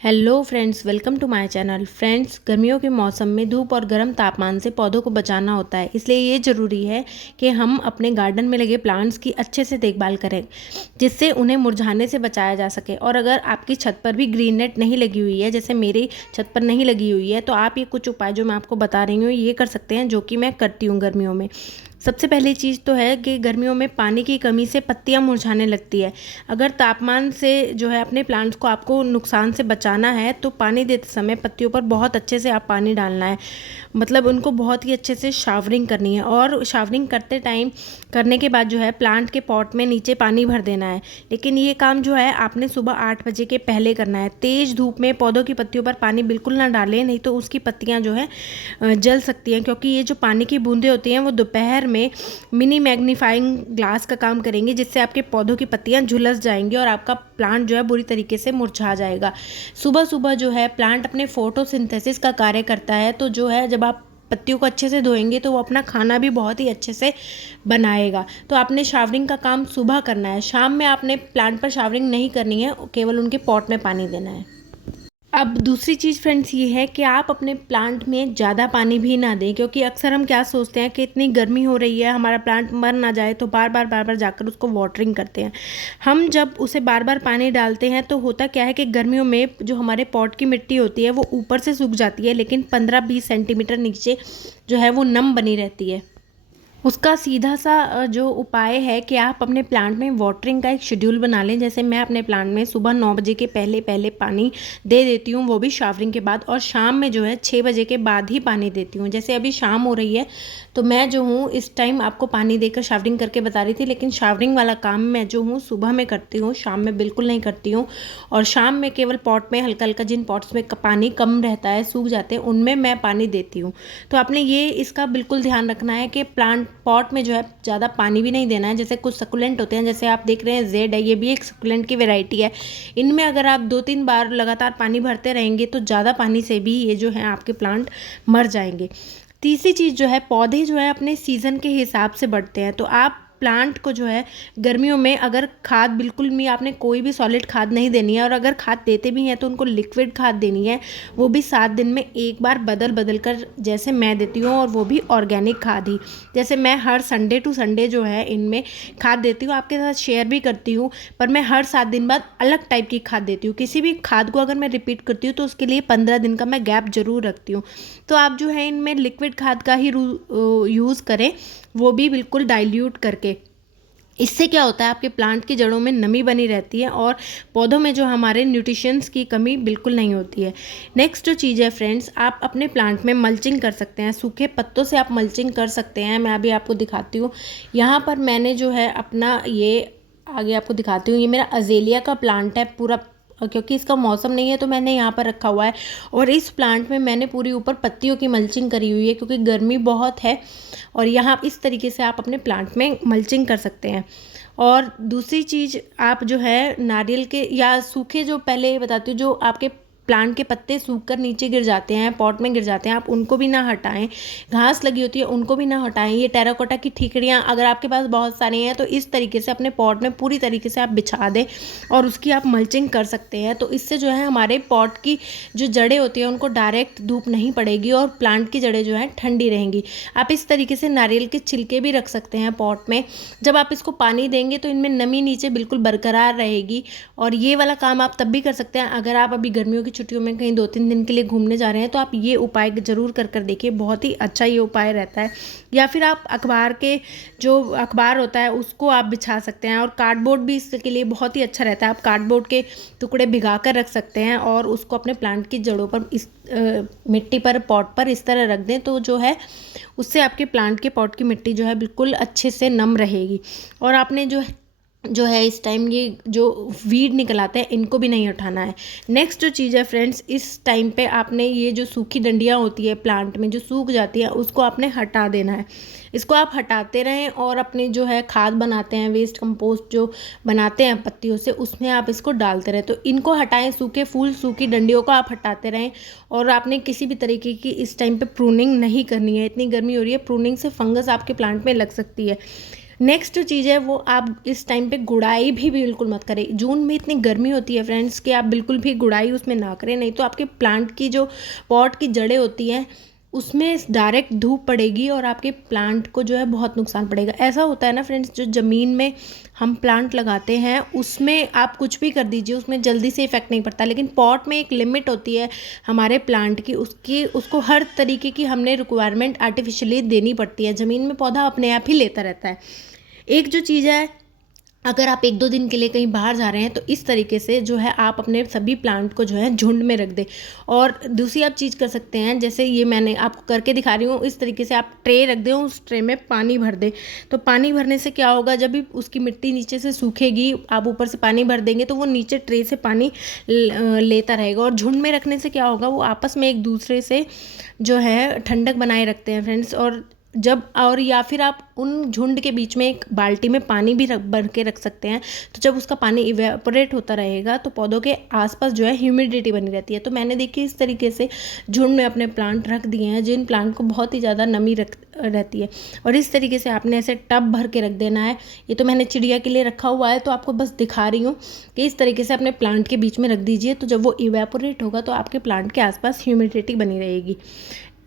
Hello friends, welcome to my channel. Friends, गर्मियों के मौसम में धूप और गर्म तापमान से पौधों को बचाना होता है, इसलिए ये ज़रूरी है कि हम अपने गार्डन में लगे प्लांट्स की अच्छे से देखभाल करें, जिससे उन्हें मुरझाने से बचाया जा सके। और अगर आपकी छत पर भी ग्रीन नेट नहीं लगी हुई है, जैसे मेरी छत पर नहीं लगी हुई है, तो आप ये कुछ उपाय जो मैं आपको बता रही हूँ ये कर सकते हैं, जो कि मैं करती हूँ गर्मियों में। सबसे पहली चीज़ तो है कि गर्मियों में पानी की कमी से पत्तियां मुरझाने लगती है। अगर तापमान से जो है अपने प्लांट्स को आपको नुकसान से बचाना है, तो पानी देते समय पत्तियों पर बहुत अच्छे से आप पानी डालना है, मतलब उनको बहुत ही अच्छे से शावरिंग करनी है। और शावरिंग करते टाइम करने के बाद जो है प्लांट के पॉट में नीचे पानी भर देना है। लेकिन ये काम जो है आपने सुबह 8 बजे के पहले करना है। तेज़ धूप में पौधों की पत्तियों पर पानी बिल्कुल ना डालें, नहीं तो उसकी पत्तियां जो है जल सकती हैं, क्योंकि ये जो पानी की बूंदें होती हैं वो दोपहर में मिनी मैग्नीफाइंग ग्लास का काम करेंगी, जिससे आपके पौधों की पत्तियां झुलस जाएंगी और आपका प्लांट जो है बुरी तरीके से मुरझा जाएगा। सुबह सुबह जो है प्लांट अपने फोटोसिंथेसिस का कार्य करता है, तो जो है जब आप पत्तियों को अच्छे से धोएंगे तो वो अपना खाना भी बहुत ही अच्छे से बनाएगा। तो आपने शावरिंग का काम सुबह करना है, शाम में आपने प्लांट पर शावरिंग नहीं करनी है, केवल उनके पॉट में पानी देना है। अब दूसरी चीज़ फ्रेंड्स ये है कि आप अपने प्लांट में ज़्यादा पानी भी ना दें, क्योंकि अक्सर हम क्या सोचते हैं कि इतनी गर्मी हो रही है, हमारा प्लांट मर ना जाए, तो बार बार जाकर उसको वाटरिंग करते हैं। हम जब उसे बार बार पानी डालते हैं तो होता क्या है कि गर्मियों में जो हमारे पॉट की मिट्टी होती है वो ऊपर से सूख जाती है, लेकिन 15-20 सेंटीमीटर नीचे जो है वो नम बनी रहती है। उसका सीधा सा जो उपाय है कि आप अपने प्लांट में वाटरिंग का एक शेड्यूल बना लें। जैसे मैं अपने प्लांट में सुबह 9 बजे के पहले पहले पानी दे देती हूँ, वो भी शावरिंग के बाद, और शाम में जो है 6 बजे के बाद ही पानी देती हूँ। जैसे अभी शाम हो रही है तो मैं जो हूँ इस टाइम आपको पानी देकर शावरिंग करके बता रही थी, लेकिन शावरिंग वाला काम मैं जो हूँ सुबह में करती हूँ, शाम में बिल्कुल नहीं करती हूँ। और शाम में केवल पॉट में हल्का हल्का, जिन पॉट्स में पानी कम रहता है, सूख जाते हैं, उनमें मैं पानी देती हूँ। तो आपने ये इसका बिल्कुल ध्यान रखना है कि प्लांट पॉट में जो है ज़्यादा पानी भी नहीं देना है। जैसे कुछ सकुलेंट होते हैं, जैसे आप देख रहे हैं जेड है, ये भी एक सकुलेंट की वैरायटी है। इनमें अगर आप 2-3 बार लगातार पानी भरते रहेंगे तो ज़्यादा पानी से भी ये जो है आपके प्लांट मर जाएंगे। तीसरी चीज़ जो है, पौधे जो है अपने सीज़न के हिसाब से बढ़ते हैं, तो आप प्लांट को जो है गर्मियों में अगर खाद बिल्कुल भी आपने कोई भी सॉलिड खाद नहीं देनी है, और अगर खाद देते भी हैं तो उनको लिक्विड खाद देनी है, वो भी 7 दिन में एक बार बदल बदल कर, जैसे मैं देती हूँ, और वो भी ऑर्गेनिक खाद ही। जैसे मैं हर संडे टू संडे जो है इनमें खाद देती हूँ, आपके साथ शेयर भी करती हूँ, पर मैं हर 7 दिन बाद अलग टाइप की खाद देती हूँ। किसी भी खाद को अगर मैं रिपीट करती हूँ तो उसके लिए 15 दिन का मैं गैप जरूर रखती हूँ। तो आप जो है इनमें लिक्विड खाद का ही यूज़ करें, वो भी बिल्कुल डाइल्यूट करके। इससे क्या होता है, आपके प्लांट की जड़ों में नमी बनी रहती है और पौधों में जो हमारे न्यूट्रिशंस की कमी बिल्कुल नहीं होती है। नेक्स्ट जो चीज़ है फ्रेंड्स, आप अपने प्लांट में मल्चिंग कर सकते हैं, सूखे पत्तों से आप मल्चिंग कर सकते हैं। मैं अभी आपको दिखाती हूँ। यहाँ पर मैंने जो है अपना ये आगे आपको दिखाती हूँ, ये मेरा अजेलिया का प्लांट है पूरा, क्योंकि इसका मौसम नहीं है तो मैंने यहाँ पर रखा हुआ है। और इस प्लांट में मैंने पूरी ऊपर पत्तियों की मल्चिंग करी हुई है, क्योंकि गर्मी बहुत है। और यहाँ इस तरीके से आप अपने प्लांट में मल्चिंग कर सकते हैं। और दूसरी चीज़, आप जो है नारियल के या सूखे, जो पहले बताती हूँ, जो आपके प्लांट के पत्ते सूख कर नीचे गिर जाते हैं, पॉट में गिर जाते हैं, आप उनको भी ना हटाएं। घास लगी होती है उनको भी ना हटाएं। ये टेराकोटा की ठीकरियाँ अगर आपके पास बहुत सारी हैं तो इस तरीके से अपने पॉट में पूरी तरीके से आप बिछा दें और उसकी आप मल्चिंग कर सकते हैं। तो इससे जो है हमारे पॉट की जो जड़ें होती हैं उनको डायरेक्ट धूप नहीं पड़ेगी और प्लांट की जड़ें जो हैं ठंडी रहेंगी। आप इस तरीके से नारियल के छिलके भी रख सकते हैं पॉट में। जब आप इसको पानी देंगे तो इनमें नमी नीचे बिल्कुल बरकरार रहेगी। और ये वाला काम आप तब भी कर सकते हैं अगर आप अभी गर्मियों की छुट्टियों में कहीं 2-3 दिन के लिए घूमने जा रहे हैं, तो आप ये उपाय ज़रूर कर कर देखिए, बहुत ही अच्छा ये उपाय रहता है। या फिर आप अखबार के, जो अखबार होता है उसको आप बिछा सकते हैं, और कार्डबोर्ड भी इसके लिए बहुत ही अच्छा रहता है। आप कार्डबोर्ड के टुकड़े भिगा कर रख सकते हैं और उसको अपने प्लांट की जड़ों पर, इस मिट्टी पर, पॉट पर इस तरह रख दें, तो जो है उससे आपके प्लांट के पॉट की मिट्टी जो है बिल्कुल अच्छे से नम रहेगी। और आपने जो है इस टाइम ये जो वीड निकल आते हैं इनको भी नहीं उठाना है। नेक्स्ट जो चीज़ है फ्रेंड्स, इस टाइम पे आपने ये जो सूखी डंडियाँ होती है प्लांट में जो सूख जाती है उसको आपने हटा देना है। इसको आप हटाते रहें और अपनी जो है खाद बनाते हैं, वेस्ट कंपोस्ट जो बनाते हैं पत्तियों से, उसमें आप इसको डालते रहें। तो इनको हटाएं, सूखे फूल सूखी डंडियों को आप हटाते रहें। और आपने किसी भी तरीके की इस टाइम पे प्रूनिंग नहीं करनी है, इतनी गर्मी हो रही है, प्रूनिंग से फंगस आपके प्लांट में लग सकती है। नेक्स्ट जो चीज़ है वो आप इस टाइम पे गुड़ाई भी बिल्कुल मत करें। जून में इतनी गर्मी होती है फ्रेंड्स कि आप बिल्कुल भी गुड़ाई उसमें ना करें, नहीं तो आपके प्लांट की जो पॉट की जड़ें होती हैं उसमें डायरेक्ट धूप पड़ेगी और आपके प्लांट को जो है बहुत नुकसान पड़ेगा। ऐसा होता है ना फ्रेंड्स, जो ज़मीन में हम प्लांट लगाते हैं उसमें आप कुछ भी कर दीजिए, उसमें जल्दी से इफेक्ट नहीं पड़ता, लेकिन पॉट में एक लिमिट होती है हमारे प्लांट की, उसको हर तरीके की हमने रिक्वायरमेंट आर्टिफिशियली देनी पड़ती है। ज़मीन में पौधा अपने आप ही लेता रहता है। एक जो चीज़ है, अगर आप 1-2 दिन के लिए कहीं बाहर जा रहे हैं तो इस तरीके से जो है आप अपने सभी प्लांट को जो है झुंड में रख दें। और दूसरी आप चीज़ कर सकते हैं, जैसे ये मैंने आपको करके दिखा रही हूँ, इस तरीके से आप ट्रे रख दें, उस ट्रे में पानी भर दें। तो पानी भरने से क्या होगा, जब भी उसकी मिट्टी नीचे से सूखेगी, आप ऊपर से पानी भर देंगे तो वो नीचे ट्रे से पानी लेता रहेगा। और झुंड में रखने से क्या होगा, वो आपस में एक दूसरे से जो है ठंडक बनाए रखते हैं फ्रेंड्स। और या फिर आप उन झुंड के बीच में एक बाल्टी में पानी भी भर के रख सकते हैं। तो जब उसका पानी इवेपोरेट होता रहेगा तो पौधों के आसपास जो है ह्यूमिडिटी बनी रहती है। तो मैंने देखिए इस तरीके से झुंड में अपने प्लांट रख दिए हैं, जिन प्लांट को बहुत ही ज़्यादा नमी रहती है। और इस तरीके से आपने ऐसे टब भर के रख देना है। ये तो मैंने चिड़िया के लिए रखा हुआ है, तो आपको बस दिखा रही हूँ कि इस तरीके से अपने प्लांट के बीच में रख दीजिए। तो जब वो इवेपोरेट होगा तो आपके प्लांट के आसपास ह्यूमिडिटी बनी रहेगी।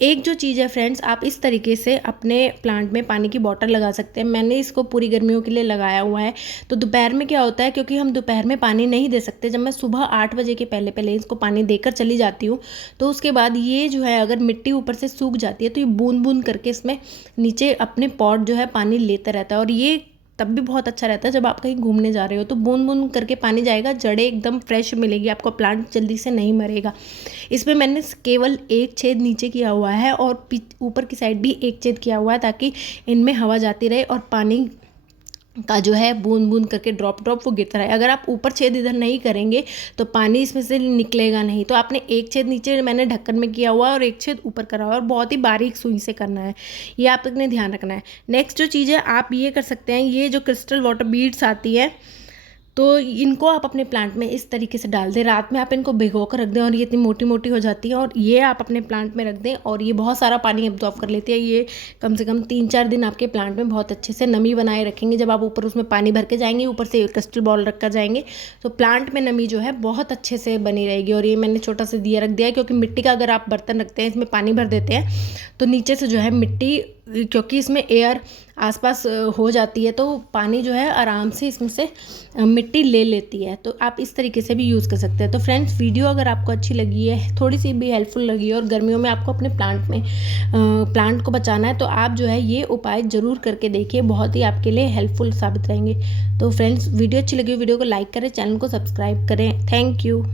एक जो चीज़ है फ्रेंड्स, आप इस तरीके से अपने प्लांट में पानी की बॉटल लगा सकते हैं। मैंने इसको पूरी गर्मियों के लिए लगाया हुआ है। तो दोपहर में क्या होता है, क्योंकि हम दोपहर में पानी नहीं दे सकते, जब मैं सुबह 8 बजे के पहले पहले इसको पानी देकर चली जाती हूँ तो उसके बाद ये जो है, अगर मिट्टी ऊपर से सूख जाती है तो ये बूंद बूंद करके इसमें नीचे अपने पॉट जो है पानी लेता रहता है। और ये तब भी बहुत अच्छा रहता है जब आप कहीं घूमने जा रहे हो, तो बूंद बूंद करके पानी जाएगा, जड़ें एकदम फ्रेश मिलेगी आपको, प्लांट जल्दी से नहीं मरेगा। इसमें मैंने केवल एक छेद नीचे किया हुआ है और ऊपर की साइड भी एक छेद किया हुआ है, ताकि इनमें हवा जाती रहे और पानी का जो है बूंद बूंद करके ड्रॉप ड्रॉप वो गिरता रहे। अगर आप ऊपर छेद इधर नहीं करेंगे तो पानी इसमें से निकलेगा नहीं। तो आपने एक छेद नीचे मैंने ढक्कन में किया हुआ है और एक छेद ऊपर करा हुआ है, और बहुत ही बारीक सुई से करना है, ये आपने ध्यान रखना है। नेक्स्ट जो चीज़ है, आप ये कर सकते हैं, ये जो क्रिस्टल वाटर बीड्स आती है तो इनको आप अपने प्लांट में इस तरीके से डाल दें। रात में आप इनको भिगो कर रख दें और ये इतनी मोटी मोटी हो जाती है, और ये आप अपने प्लांट में रख दें और ये बहुत सारा पानी एब्जॉर्ब कर लेती है। ये कम से कम 3-4 दिन आपके प्लांट में बहुत अच्छे से नमी बनाए रखेंगे। जब आप ऊपर उसमें पानी भर के जाएंगे, ऊपर से क्रिस्टल बॉल रख कर जाएंगे, तो प्लांट में नमी जो है बहुत अच्छे से बनी रहेगी। और ये मैंने छोटा सा दिया रख दिया है, क्योंकि मिट्टी का अगर आप बर्तन रखते हैं, इसमें पानी भर देते हैं तो नीचे से जो है मिट्टी, क्योंकि इसमें एयर आसपास हो जाती है, तो पानी जो है आराम से इसमें से मिट्टी ले लेती है। तो आप इस तरीके से भी यूज़ कर सकते हैं। तो फ्रेंड्स, वीडियो अगर आपको अच्छी लगी है, थोड़ी सी भी हेल्पफुल लगी है, और गर्मियों में आपको अपने प्लांट को बचाना है, तो आप जो है ये उपाय ज़रूर करके देखिए, बहुत ही आपके लिए हेल्पफुल साबित रहेंगे। तो फ्रेंड्स, वीडियो अच्छी लगी, वीडियो को लाइक करें, चैनल को सब्सक्राइब करें। Thank you.